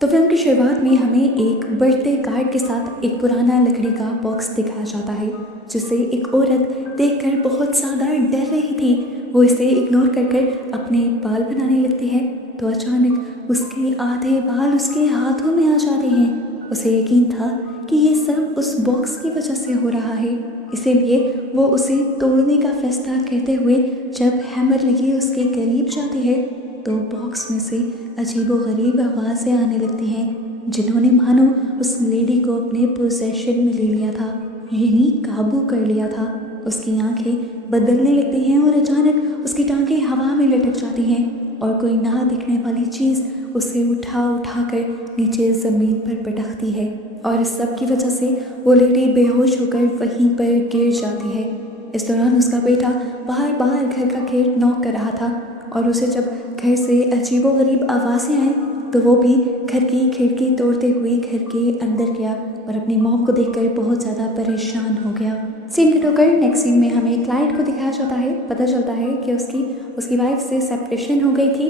तो फिल्म की शुरुआत में हमें एक बर्थडे कार्ड के साथ एक पुराना लकड़ी का बॉक्स दिखाया जाता है, जिसे एक औरत देखकर बहुत ज़्यादा डर रही थी। वो इसे इग्नोर कर कर अपने बाल बनाने लगती है, तो अचानक उसके आधे बाल उसके हाथों में आ जाते हैं। उसे यकीन था कि ये सब उस बॉक्स की वजह से हो रहा है, इसीलिए वो उसे तोड़ने का फैसला करते हुए जब हैमर लेके उसके करीब जाती है, तो बॉक्स में से अजीबोगरीब आवाज़ें आने लगती हैं, जिन्होंने मानो उस लेडी को अपने पोजेशन में ले लिया था, यानी काबू कर लिया था। उसकी आंखें बदलने लगती हैं और अचानक उसकी टांगें हवा में लटक जाती हैं और कोई ना दिखने वाली चीज़ उसे उठा उठा कर नीचे ज़मीन पर पटकती है, और इस सब की वजह से वो लेडी बेहोश होकर वहीं पर गिर जाती है। इस दौरान उसका बेटा बार बार घर का गेट नॉक कर रहा था, और उसे जब घर से अजीबोगरीब आवाज़ें आई तो वो भी घर की खिड़की तोड़ते हुए घर के अंदर गया और अपनी मॉम को देखकर बहुत ज़्यादा परेशान हो गया। सीन कट होकर नेक्स्ट सीन में हमें क्लाइड को दिखाया जाता है। पता चलता है कि उसकी वाइफ से सेपरेशन हो गई थी।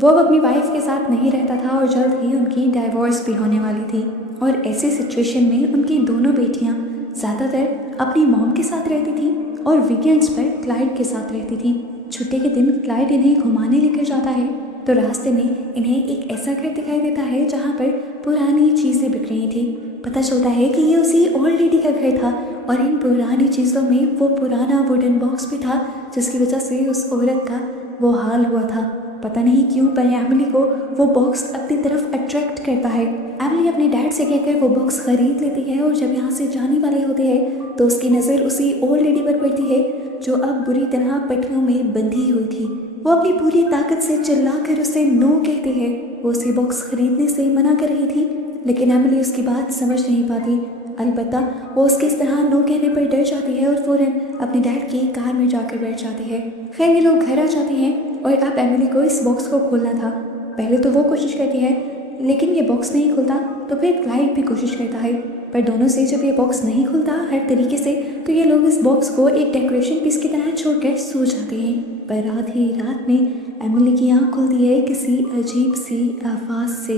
वो अब अपनी वाइफ के साथ नहीं रहता था और जल्द ही उनकी डाइवोर्स भी होने वाली थी, और ऐसी सिचुएशन में उनकी दोनों बेटियां ज़्यादातर अपनी मॉम के साथ रहती थी और वीकेंड्स पर क्लाइड के साथ रहती थी। छुट्टी के दिन क्लाइड इन्हें घुमाने लेकर जाता है, तो रास्ते में इन्हें एक ऐसा घर दिखाई देता है जहाँ पर पुरानी चीज़ें बिक रही थी। पता चलता है कि ये उसी ओल्ड लेडी का घर था, और इन पुरानी चीज़ों में वो पुराना वुडन बॉक्स भी था जिसकी वजह से उस औरत का वो हाल हुआ था। पता नहीं क्यों पर एमिली को वो बॉक्स अपनी तरफ अट्रैक्ट करता है। एमिली अपने डैड से कहकर वो बॉक्स खरीद लेती है, और जब यहाँ से जाने वाले होते हैं तो उसकी नज़र उसी ओल्ड लेडी पर पड़ती है जो अब बुरी तरह पट्टियों में बंधी हुई थी। वो अपनी पूरी ताकत से चिल्लाकर उसे नो कहती है। वो उसे बॉक्स खरीदने से मना कर रही थी, लेकिन एमिली उसकी बात समझ नहीं पाती। अलबत्ता वो उसके इस तरह नो कहने पर डर जाती है और फौरन अपने डैड की कार में जाकर बैठ जाती है। खैर ये लोग घर आ जाते हैं और अब एमिली को इस बॉक्स को खोलना था। पहले तो वो कोशिश करती है, लेकिन ये बॉक्स नहीं खुलता। तो फिर क्लाइड भी कोशिश करता है, पर दोनों से जब ये बॉक्स नहीं खुलता हर तरीके से, तो ये लोग इस बॉक्स को एक डेकोरेशन पीस की तरह छोड़कर सो जाते हैं। पर आधी रात में एमिली की आँख खुलती है किसी अजीब सी आवाज़ से।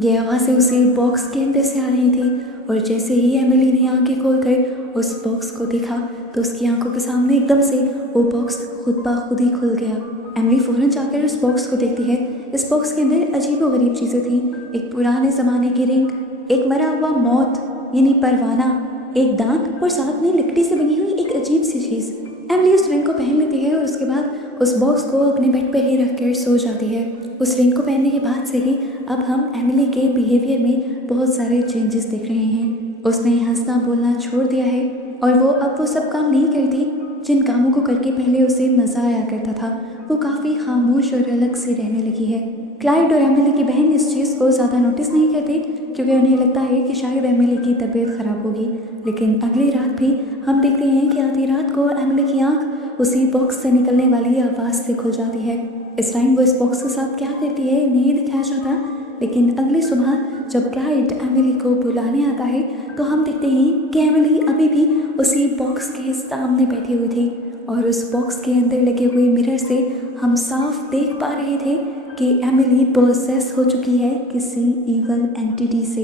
ये आवाज़ें उसे बॉक्स के अंदर से आ रही थी, और जैसे ही एमिली ने आंखें खोलकर उस बॉक्स को देखा तो उसकी आंखों के सामने एकदम से वो बॉक्स खुद ब खुद ही खुल गया। एमिली फौरन जाकर उस बॉक्स को देखती है। इस बॉक्स के अंदर अजीब व गरीब चीज़ें थीं। एक पुराने ज़माने की रिंग, एक मरा हुआ मौत यानी परवाना, एक दांत और साथ में लकड़ी से बनी हुई एक अजीब सी चीज़। एमिली उस रिंग को पहन लेती है और उसके बाद उस बॉक्स को अपने बेड पर ही रखकर सो जाती है। उस रिंग को पहनने के बाद से ही अब हम एमिली के बिहेवियर में बहुत सारे चेंजेस देख रहे हैं। उसने हंसना बोलना छोड़ दिया है, और अब वो सब काम नहीं करती जिन कामों को करके पहले उसे मज़ा आया करता था। वो काफ़ी खामोश और अलग से रहने लगी है। क्लाइड और एमिली की बहन इस चीज़ को ज़्यादा नोटिस नहीं करती, क्योंकि उन्हें लगता है कि शायद एमिली की तबीयत ख़राब होगी। लेकिन अगली रात भी हम देखते हैं कि आधी रात को एमिली की आँख उसी बॉक्स से निकलने वाली आवाज़ से खुल जाती है। इस टाइम वो इस बॉक्स के साथ क्या करती है नहीं दिखाया जाता, लेकिन अगली सुबह जब क्लाइड एमिली को बुलाने आता है तो हम देखते हैं कि एमिली अभी भी उसी बॉक्स के सामने बैठी हुई थी, और उस बॉक्स के अंदर लगे हुए मिरर से हम साफ देख पा रहे थे कि एमिली पोसेस हो चुकी है किसी इवल एंटिटी से,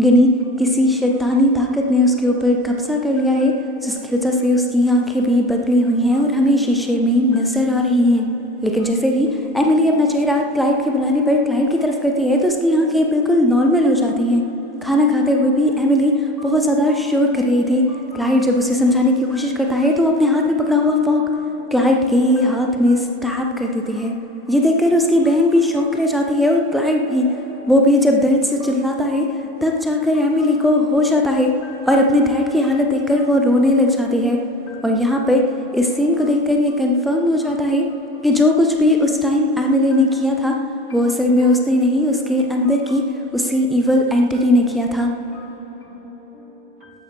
यानी किसी शैतानी ताकत ने उसके ऊपर कब्जा कर लिया है, जिसकी वजह से उसकी आंखें भी बदली हुई हैं और हमें शीशे में नजर आ रही हैं। लेकिन जैसे ही एमिली अपना चेहरा क्लाइड के बुलाने पर क्लाइड की तरफ करती है तो उसकी आंखें बिल्कुल नॉर्मल हो जाती हैं। खाना खाते हुए भी एमिली बहुत ज़्यादा शोर कर रही थी। क्लाइड जब उसे समझाने की कोशिश करता है तो वो अपने हाथ में पकड़ा हुआ फॉक क्लाइड के हाथ में स्टैब कर देती है। ये देखकर उसकी बहन भी शॉक रह जाती है, और क्लाइड भी, वो भी जब दर्द से चिल्लाता है तब जाकर एमिली को होश आता है, और अपने डैड की हालत देखकर वो रोने लग जाती है। और यहाँ पर इस सीन को देखकर ये कंफर्म हो जाता है कि जो कुछ भी उस टाइम एमिली ने किया था वो असल में उसने नहीं, उसके अंदर की उसी इवल एंटिटी ने किया था।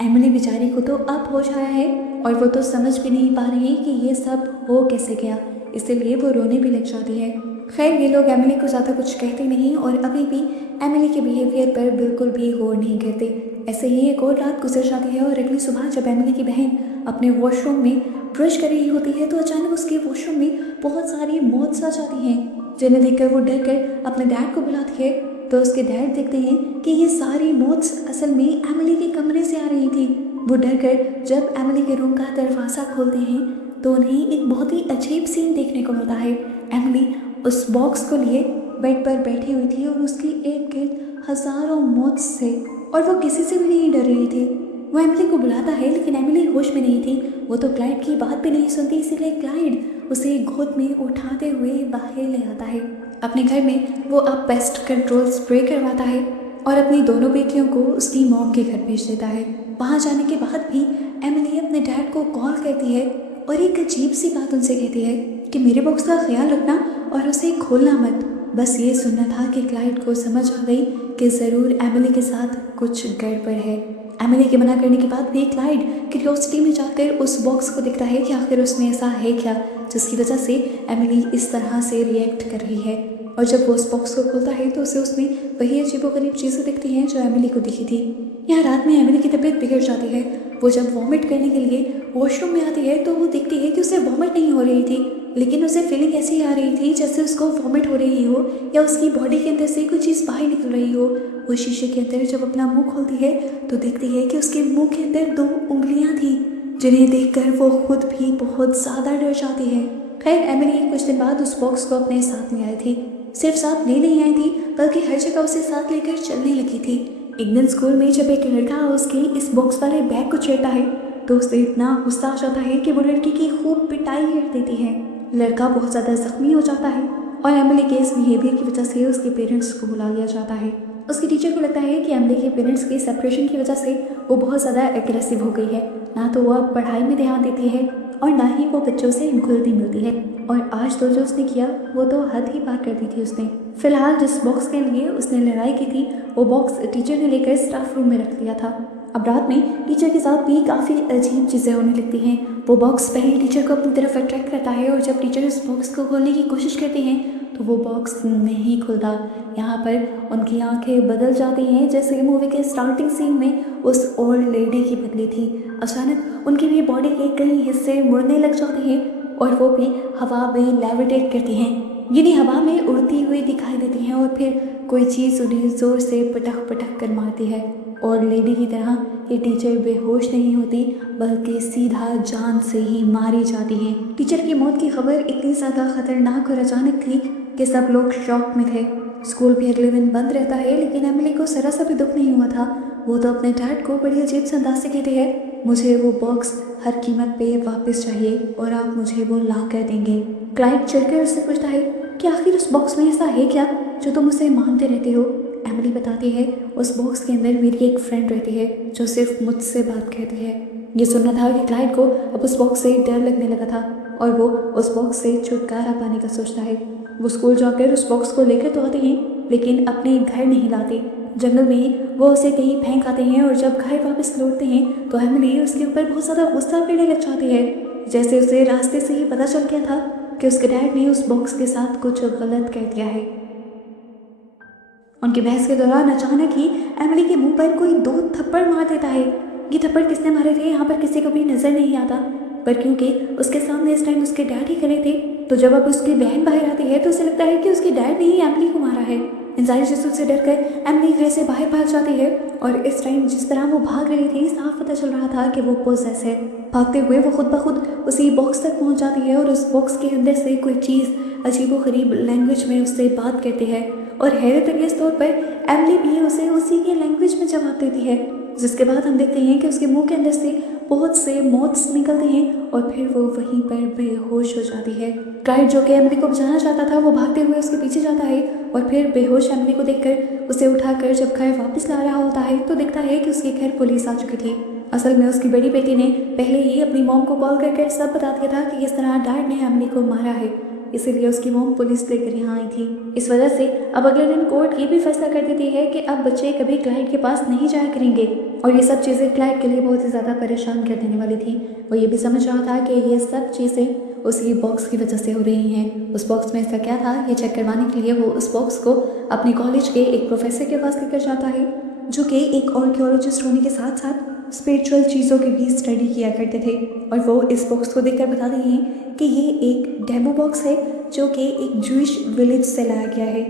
एमिली बेचारी को तो अब होश आया है, और वो तो समझ भी नहीं पा रही कि ये सब हो कैसे गया, इसलिए वो रोने भी लग जाती है। खैर ये लोग एमिली को ज़्यादा कुछ कहते नहीं, और अभी भी एमिली के बिहेवियर पर बिल्कुल भी गौर नहीं करते। ऐसे ही एक और रात गुजर जाती है, और अगली सुबह जब एमिली की बहन अपने वॉशरूम में ब्रश कर रही होती है तो अचानक उसके वॉशरूम में बहुत सारी मौत्स आ जाती हैं, जिन्हें देखकर वो डर कर अपने डैड को बुलाती है। तो उसके डैड देखते हैं कि ये सारी नोट्स असल में एमिली के कमरे से आ रही थी। वो डर कर जब एमिली के रूम का दरवाज़ा खोलते हैं तो उन्हें एक बहुत ही अजीब सीन देखने को मिलता है। एमिली उस बॉक्स को लिए बेड पर बैठी हुई थी और उसकी इर्द गिर्द हज़ारों नोट्स थे और वो किसी से भी नहीं डर रही थी। वो एमिली को बुलाता है लेकिन एमिली होश में नहीं थी। वो तो क्लाइड की बात भी नहीं सुनती, इसीलिए क्लाइड उसे गोद में उठाते हुए बाहर ले आता है। अपने घर में वो अब पेस्ट कंट्रोल स्प्रे करवाता है और अपनी दोनों बेटियों को उसकी मॉम के घर भेज देता है। वहाँ जाने के बाद भी एमिली अपने डैड को कॉल करती है और एक अजीब सी बात उनसे कहती है कि मेरे बॉक्स का ख्याल रखना और उसे खोलना मत। बस ये सुनना था कि क्लाइड को समझ आ गई कि ज़रूर एमिली के साथ कुछ गड़बड़ है। एमिली के मना करने के बाद भी क्लाइड क्यूरियोसिटी में जाकर उस बॉक्स को देखता है कि आखिर उसमें ऐसा है क्या जिसकी वजह से एमिली इस तरह से रिएक्ट कर रही है। और जब वो उस बॉक्स को खोलता है तो उसे उसमें वही अजीबोगरीब चीज़ें दिखती हैं जो एमिली को दिखी थी। यहाँ रात में एमिली की तबीयत बिगड़ जाती है। वो जब वॉमिट करने के लिए वॉशरूम में आती है तो वो देखती है कि उसे वॉमिट नहीं हो रही थी, लेकिन उसे फीलिंग ऐसी आ रही थी जैसे उसको वॉमिट हो रही हो या उसकी बॉडी के अंदर से कोई चीज़ बाहर निकल रही हो। वो शीशे के अंदर जब अपना मुंह खोलती है तो देखती है कि उसके मुंह के अंदर 2 उंगलियां थी, जिन्हें देखकर वो खुद भी बहुत ज़्यादा डर जाती है। खैर एमिली कुछ दिन बाद उस बॉक्स को अपने साथ में आई थी। सिर्फ साथ ले नहीं आई थी बल्कि हर जगह उसे साथ लेकर चलने लगी थी। एक दिन स्कूल में जब एक लड़का उसके इस बॉक्स वाले बैग को छेड़ता है तो उसे इतना गुस्सा आ जाता है कि वो लड़की की खूब पिटाई कर देती है। लड़का बहुत ज़्यादा जख्मी हो जाता है और एमिली के इस बिहेवियर की वजह से उसके पेरेंट्स को बुला लिया जाता है। उसकी टीचर को लगता है कि एमिली के पेरेंट्स की सेपरेशन की वजह से वो बहुत ज़्यादा एग्रेसिव हो गई है। ना तो वो अब पढ़ाई में ध्यान देती है और ना ही वो बच्चों से घुलती मिलती है। और आज तो जो उसने किया वो तो हद ही पार कर दी थी उसने। फिलहाल जिस बॉक्स के लिए उसने लड़ाई की थी वो बॉक्स टीचर ने लेकर स्टाफ रूम में रख लिया था। अब रात में टीचर के साथ भी काफ़ी अजीब चीज़ें होने लगती हैं। वो बॉक्स पहले टीचर को अपनी तरफ अट्रैक्ट करता है और जब टीचर उस बॉक्स को खोलने की कोशिश करते हैं तो वो बॉक्स नहीं खुलता। यहाँ पर उनकी आंखें बदल जाती हैं जैसे मूवी के स्टार्टिंग सीन में उस ओल्ड लेडी की बदली थी। अचानक उनकी भी बॉडी के कई हिस्से मुड़ने लग जाते हैं और वो भी हवा में लेविटेट करती हैं, यानी हवा में उड़ती हुई दिखाई देती हैं और फिर कोई चीज़ उन्हें ज़ोर से पटक पटक कर मारती है। और लेडी की तरह ये टीचर बेहोश नहीं होती बल्कि सीधा जान से ही मारी जाती है। टीचर की मौत की खबर इतनी ज़्यादा खतरनाक और अचानक थी कि सब लोग शॉक में थे। स्कूल भी अगले दिन बंद रहता है लेकिन एमिली को जरा सा भी दुख नहीं हुआ था। वो तो अपने डैड को बड़ी अजीब से अंदाज से कहती है, मुझे वो बॉक्स हर कीमत पे वापस चाहिए और आप मुझे वो ला कर देंगे। क्लाइड चलकर उससे पूछता है कि आखिर उस बॉक्स में ऐसा है क्या जो तुम उसे मानते रहते हो। एमिली बताती है उस बॉक्स के अंदर मेरी एक फ्रेंड रहती है जो सिर्फ मुझसे बात करती है। ये सुनना था कि क्लाइड को अब उस बॉक्स से डर लगने लगा था और वो उस बॉक्स से छुटकारा पाने का सोचता है। वो स्कूल जाकर उस बॉक्स को लेकर तो आते हैं लेकिन अपने घर नहीं लाते। जंगल में ही वो उसे कहीं फेंक आते हैं और जब घर वापस लौटते हैं तो एमिली उसके ऊपर बहुत ज़्यादा गुस्सा करने लग जाती है, जैसे उसे रास्ते से ही पता चल गया था कि उसके डैड ने उस बॉक्स के साथ कुछ गलत कर दिया है। उनकी बहस के दौरान अचानक ही एमिली के मुंह पर कोई 2 थप्पड़ मार देता है। ये थप्पड़ किसने मारे थे यहाँ पर किसी को भी नजर नहीं आता, पर क्योंकि उसके सामने इस टाइम उसके डैड ही खड़े थे तो जब अब उसकी बहन बाहर आती है तो उसे लगता है कि उसके डैड ने ही एमिली को मारा है। इन सारी चीज़ों से डरकर एमिली घर से बाहर भाग जाती है और इस टाइम जिस तरह वो भाग रही थी साफ पता चल रहा था कि वो पोजेस है। भागते हुए वो खुद ब खुद उसी बॉक्स तक पहुंच जाती है और उस बॉक्स के अंदर से कोई चीज़ अजीबोगरीब लैंग्वेज में उससे बात करती है और हैरत अंगेज तौर पर एमिली भी उसे उसी के लैंग्वेज में जवाब देती है, जिसके बाद हम देखते हैं कि उसके मुंह के अंदर से बहुत से मौत्स निकलते हैं और फिर वो वहीं पर बेहोश हो जाती है। क्लाइड जो कि एमिली को बचाना चाहता था वो भागते हुए उसके पीछे जाता है और फिर बेहोश एमिली को देखकर उसे उठाकर जब घर वापस ला रहा होता है तो देखता है कि उसके घर पुलिस आ चुकी थी। असल में उसकी बड़ी बेटी ने पहले ही अपनी मॉम को कॉल करके सब बता दिया था कि इस तरह डैड ने एमिली को मारा है, इसीलिए उसकी मॉम पुलिस लेकर यहाँ आई थी। इस वजह से अब अगले दिन कोर्ट ये भी फैसला कर देती है कि अब बच्चे कभी क्लाइड के पास नहीं जाया करेंगे और ये सब चीज़ें क्लाइड के लिए बहुत ही ज़्यादा परेशान कर देने वाली थी। वो ये भी समझ रहा था कि ये सब चीज़ें उसी बॉक्स की वजह से हो रही हैं। उस बॉक्स में ऐसा क्या था ये चेक करवाने के लिए वो उस बॉक्स को अपने कॉलेज के एक प्रोफेसर के पास लेकर जाता है जो कि एक आर्कियोलॉजिस्ट होने के साथ साथ स्पिरिचुअल चीज़ों की भी स्टडी किया करते थे। और वो इस बॉक्स को देखकर बताते हैं कि ये एक डेमो बॉक्स है जो कि एक जूइश विलेज से लाया गया है।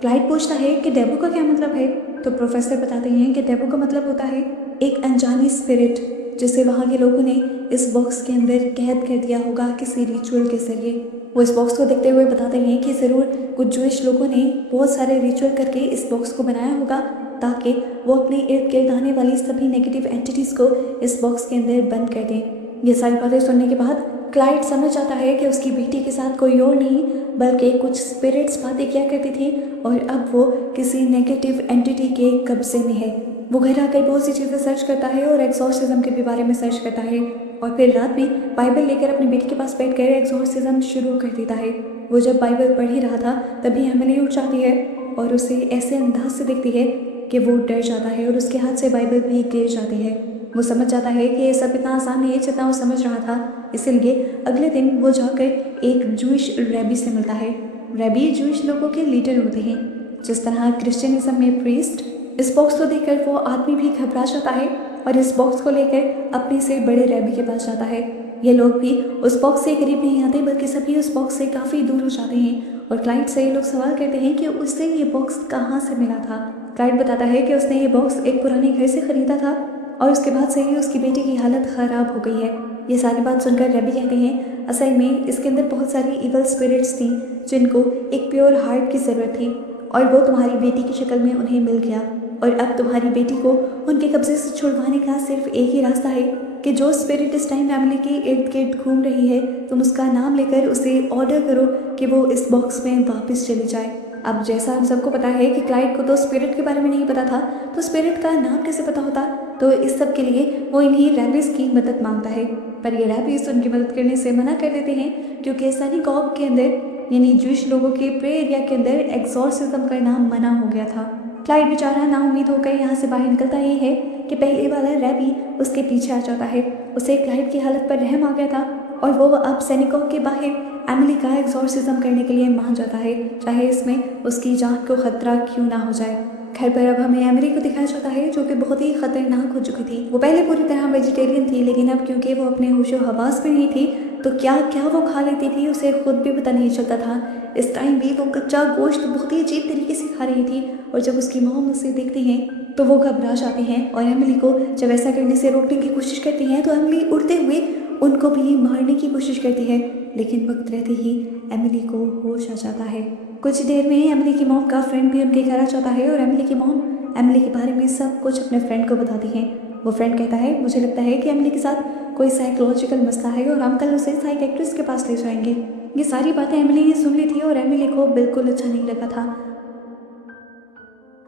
क्लाइड पूछता है कि डेबो का क्या मतलब है, तो प्रोफेसर बताते हैं कि डेबो का मतलब होता है एक अनजानी स्पिरिट जिसे वहाँ के लोगों ने इस बॉक्स के अंदर कैद कर दिया होगा किसी रिचुअल के जरिए। वो इस बॉक्स को देखते हुए बताते हैं कि ज़रूर कुछ जूइश लोगों ने बहुत सारे रिचुअल करके इस बॉक्स को बनाया होगा ताकि वो अपने इर्द गिर्द आने वाली सभी नेगेटिव एंटिटीज़ को इस बॉक्स के अंदर बंद कर दें। ये सारी बातें सुनने के बाद क्लाइड समझ आता है कि उसकी बेटी के साथ कोई और नहीं बल्कि कुछ स्पिरिट्स बातें किया करती थी और अब वो किसी नेगेटिव एंटिटी के कब्जे में है। वो घर आकर बहुत सी चीज़ें सर्च करता है और एक्सॉर्सिज्म के भी बारे में सर्च करता है और फिर रात में बाइबल लेकर अपनी बेटी के पास बैठकर एक्सॉर्सिज्म शुरू कर देता है। वो जब बाइबल पढ़ ही रहा था तभी एमिली उठ जाती है और उसे ऐसे अंदाज से देखती है कि वो डर जाता है और उसके हाथ से बाइबल भी गिर जाती है। वो समझ जाता है कि ये सब इतना आसान नहीं है जितना वो समझ रहा था, इसीलिए अगले दिन वो जाकर एक जूइश रैबी से मिलता है। रैबी जूइश लोगों के लीडर होते हैं। जिस तरह क्रिश्चियनिज्म में प्रीस्ट, इस बॉक्स को देखकर वो आदमी भी घबरा जाता है और इस बॉक्स को लेकर अपने से बड़े रैबी के पास जाता है। ये लोग भी उस बॉक्स से करीब नहीं आते बल्कि सभी उस बॉक्स से काफ़ी दूर हो जाते हैं और क्लाइड से ये लोग सवाल करते हैं कि उससे ये बॉक्स कहाँ से मिला था। क्लाइड बताता है कि उसने ये बॉक्स एक पुराने घर से ख़रीदा था और उसके बाद से ही उसकी बेटी की हालत ख़राब हो गई है। ये सारी बात सुनकर रैबी कहते हैं असल में इसके अंदर बहुत सारी इवल स्पिरिट्स थी जिनको एक प्योर हार्ट की ज़रूरत थी और वो तुम्हारी बेटी की शक्ल में उन्हें मिल गया और अब तुम्हारी बेटी को उनके कब्जे से छुड़वाने का सिर्फ एक ही रास्ता है कि जो स्पिरिट इस टाइम फैमिली के इर्द गिर्द घूम रही है तुम उसका नाम लेकर उसे ऑर्डर करो कि वो इस बॉक्स में वापस चली जाए। अब जैसा हम सबको पता है कि क्लाइड को तो स्पिरिट के बारे में नहीं पता था, तो स्पिरिट का नाम कैसे पता होता, तो इस सब के लिए वो इन्हीं रैबिस की मदद मांगता है। पर ये रैबिस उनकी मदद करने से मना कर देते हैं क्योंकि सिनेगॉग के अंदर यानी जूइश लोगों के प्रे एरिया के अंदर एक्सॉर्सिज्म करना मना हो गया था। क्लाइड बेचारा नाउम्मीद होकर यहाँ से बाहर निकलता ही है कि पहले वाला रैबी उसके पीछे आ जाता है। उसे क्लाइड की हालत पर रहम आ गया था और वो अब सिनेगॉग के बाहर एमिली का एक्सॉर्सिज्म करने के लिए मान जाता है, चाहे इसमें उसकी जान को खतरा क्यों ना हो जाए। घर पर अब हमें एमिली को दिखाया जाता है जो कि बहुत ही खतरनाक हो चुकी थी। वो पहले पूरी तरह वेजिटेरियन थी लेकिन अब क्योंकि वो अपने होशो हवास में नहीं थी तो क्या क्या वो खा लेती थी उसे खुद भी पता नहीं चलता था। इस टाइम भी वो कच्चा गोश्त बहुत ही अजीब तरीके से खा रही थी और जब उसकी मॉम उसे देखती हैं तो वो घबरा जाती हैं और एमिली को जब ऐसा करने से रोकने की कोशिश करती हैं तो एमिली उड़ते हुए उनको भी मारने की कोशिश करती है लेकिन वक्त रहते ही एमिली को होश आ जाता है। कुछ देर में एमिली की मॉम का फ्रेंड भी उनके घर आ जाता है और एमिली की मॉम एमिली के बारे में सब कुछ अपने फ्रेंड को बताती हैं। वो फ्रेंड कहता है मुझे लगता है कि एमिली के साथ कोई साइकोलॉजिकल मसला है और हम कल उसे साइकेट्रिस्ट के पास ले जाएंगे। ये सारी बातें एमिली ने सुन ली थी और एमिली को बिल्कुल अच्छा नहीं लगा था।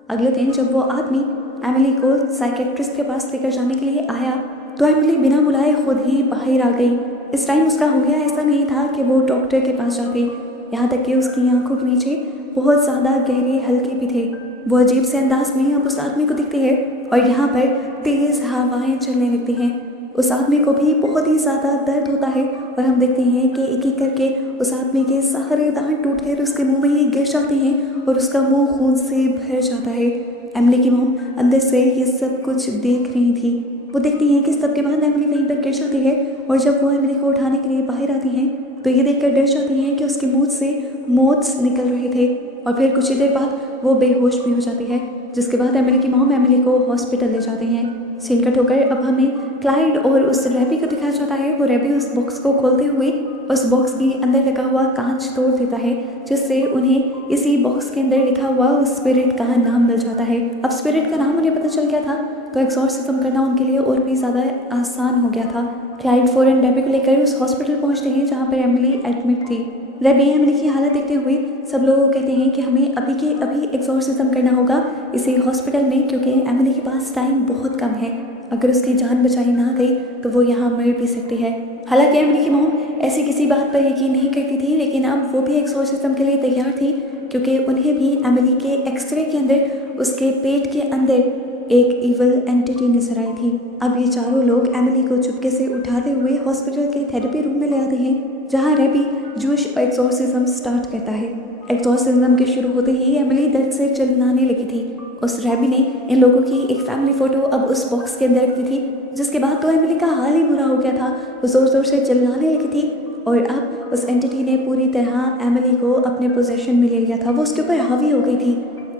अगले दिन जब वो आदमी एमिली को साइकेट्रिस्ट के पास लेकर जाने के लिए आया तो एमिली बिना बुलाए खुद ही बाहर आ गई। इस टाइम उसका हुलिया ऐसा नहीं था कि वो डॉक्टर के पास जाती, यहाँ तक कि उसकी आंखों के नीचे बहुत ज़्यादा गहरे हल्के भी थे। वो अजीब से अंदाज में अब उस आदमी को दिखती है और यहाँ पर तेज़ हवाएं चलने लगती हैं। उस आदमी को भी बहुत ही ज़्यादा दर्द होता है और हम देखते हैं कि एक एक करके उस आदमी के सारे दांत टूटकर उसके मुंह में ही गिर जाते हैं और उसका मुंह खून से भर जाता है। एमिली की मॉम अंदर से ये सब कुछ देख रही थी। वो देखती है कि सबके बाद एमिली वहीं पर गिर जाती है और जब वो एमिली को उठाने के लिए बाहर आती हैं तो ये देखकर डर जाती हैं कि उसके मुंह से मोत्स निकल रहे थे और फिर कुछ ही देर बाद वो बेहोश भी हो जाती है, जिसके बाद एमिली की मॉम एमिली को हॉस्पिटल ले जाते हैं। सीन कट होकर अब हमें क्लाइड और उस रैबी को दिखाया जाता है। वो रैबी उस बॉक्स को खोलते हुए उस बॉक्स के अंदर लगा हुआ कांच तोड़ देता है जिससे उन्हें इसी बॉक्स के अंदर लिखा हुआ उस स्पिरिट का नाम मिल जाता है। अब स्पिरिट का नाम उन्हें पता चल गया था तो एक्सॉर्सिज्म करना उनके लिए और भी ज़्यादा आसान हो गया था। क्लाइड फौरन रैबी को लेकर उस हॉस्पिटल पहुंचते हैं जहाँ पर एमिली एडमिट थी। रैबी एमिली की हालत देखते हुए सब लोग कहते हैं कि हमें अभी के अभी एक्सॉर्सिज्म करना होगा इसी हॉस्पिटल में क्योंकि एमिली के पास टाइम बहुत कम है। अगर उसकी जान बचाई ना गई तो वो यहाँ मर भी सकती है। हालांकि एमिली की मॉम ऐसी किसी बात पर यकीन नहीं करती थी लेकिन अब वो भी एक्सॉर्सिज्म के लिए तैयार थी क्योंकि उन्हें भी एमिली के एक्सरे के अंदर उसके पेट के अंदर एक इवल एंटिटी नजर आई थी। अब ये चारों लोग एमिली को चुपके से उठाते हुए हॉस्पिटल के थेरेपी रूम में ले आते हैं जहाँ रैबी जूश एक्सॉर्सिज्म स्टार्ट करता है। एक्सॉर्सिज्म के शुरू होते ही एमिली दर्द से चिल्लाने लगी थी। उस रैबी ने इन लोगों की एक फैमिली फोटो अब उस बॉक्स के अंदर रख दी थी जिसके बाद तो एमिली का हाल ही बुरा हो गया था। वो जोर जोर से चिल्लाने लगी थी और अब उस एंटिटी ने पूरी तरह एमिली को अपने पोजेशन में ले लिया था, वो उसके ऊपर हावी हो गई थी।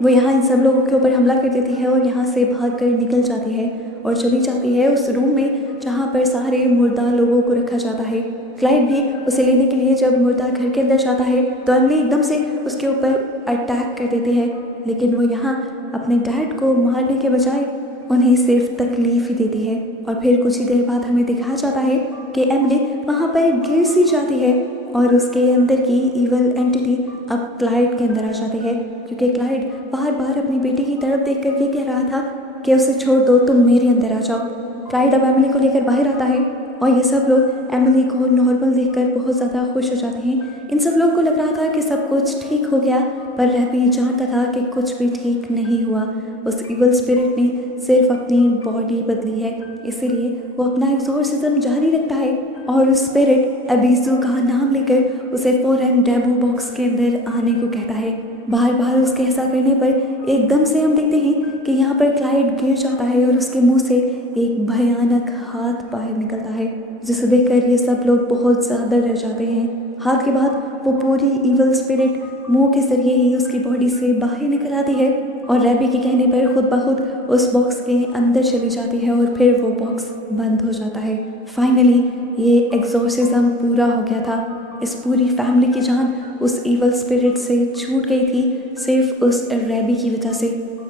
वो यहाँ इन सब लोगों के ऊपर हमला कर देती है और यहाँ से भाग कर निकल जाती है और चली जाती है उस रूम में जहाँ पर सारे मुर्दा लोगों को रखा जाता है। क्लाइड भी उसे लेने के लिए जब मुर्दा घर के अंदर जाता है तो एमिली एकदम से उसके ऊपर अटैक कर देती है, लेकिन वो यहाँ अपने डैड को मारने के बजाय उन्हें सिर्फ तकलीफ ही देती है। और फिर कुछ ही देर बाद हमें दिखाया जाता है कि एमिली वहाँ पर गिर सी जाती है और उसके अंदर की इवल एंटिटी अब क्लाइड के अंदर आ जाती है, क्योंकि क्लाइड बार बार अपनी बेटी की तरफ देख कर ये कह रहा था कि उसे छोड़ दो, तुम मेरे अंदर आ जाओ। क्लाइड अब एमिली को लेकर बाहर आता है और ये सब लोग एमिली को नॉर्मल देखकर बहुत ज़्यादा खुश हो जाते हैं। इन सब लोगों को लग रहा था कि सब कुछ ठीक हो गया, पर रैबी जानता था कि कुछ भी ठीक नहीं हुआ। उस इवल स्पिरिट ने सिर्फ अपनी बॉडी बदली है, इसीलिए वो अपना एग्जॉर्सिज्म जारी रखता है और उस स्पिरिट अबीजू का नाम लेकर उसे फौरन डेबू बॉक्स के अंदर आने को कहता है। बार बार उसके ऐसा करने पर एकदम से हम देखते हैं कि यहाँ पर क्लाइड गिर जाता है और उसके मुंह से एक भयानक हाथ बाहर निकलता है, जिसे देखकर ये सब लोग बहुत ज़्यादा डर जाते हैं। हाथ के बाद वो पूरी इवल स्पिरिट मुंह के जरिए ही उसकी बॉडी से बाहर निकल आती है और रैबी के कहने पर खुद ब खुद उस बॉक्स के अंदर चली जाती है और फिर वो बॉक्स बंद हो जाता है। फाइनली ये एग्जॉर्सिज्म पूरा हो गया था। इस पूरी फैमिली की जान उस इवल स्पिरिट से छूट गई थी सिर्फ उस रैबी की वजह से।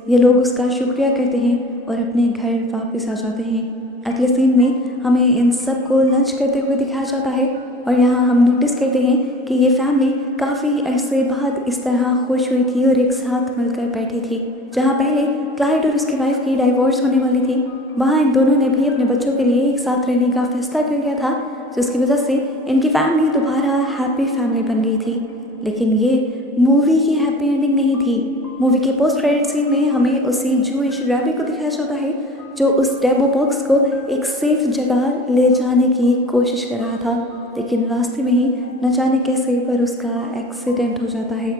ये लोग उसका शुक्रिया करते हैं और अपने घर वापस आ जाते हैं। अगले सीन में हमें इन सब को लंच करते हुए दिखाया जाता है और यहाँ हम नोटिस करते हैं कि ये फैमिली काफ़ी अरसे बाद इस तरह खुश हुई थी और एक साथ मिलकर बैठी थी। जहाँ पहले क्लाइड और उसकी वाइफ की डाइवोर्स होने वाली थी, वहाँ इन दोनों ने भी अपने बच्चों के लिए एक साथ रहने का फैसला कर लिया था, जिसकी वजह से इनकी फैमिली दोबारा हैप्पी फैमिली बन गई थी। लेकिन ये मूवी की हैप्पी एंडिंग नहीं थी। मूवी के पोस्ट क्रेडिट सीन में हमें उसी जूइश रैबी को दिखाया जाता है जो उस डेमो बॉक्स को एक सेफ जगह ले जाने की कोशिश कर रहा था, लेकिन रास्ते में ही न जाने कैसे पर उसका एक्सीडेंट हो जाता है,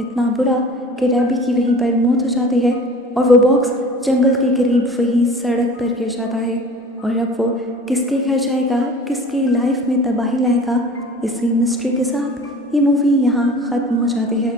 इतना बुरा कि रैबी की वहीं पर मौत हो जाती है और वो बॉक्स जंगल के करीब वही सड़क पर गिर जाता है। और अब वो किसके घर जाएगा, किसकी लाइफ में तबाही लाएगा, इसी मिस्ट्री के साथ ये मूवी यहाँ ख़त्म हो जाती है।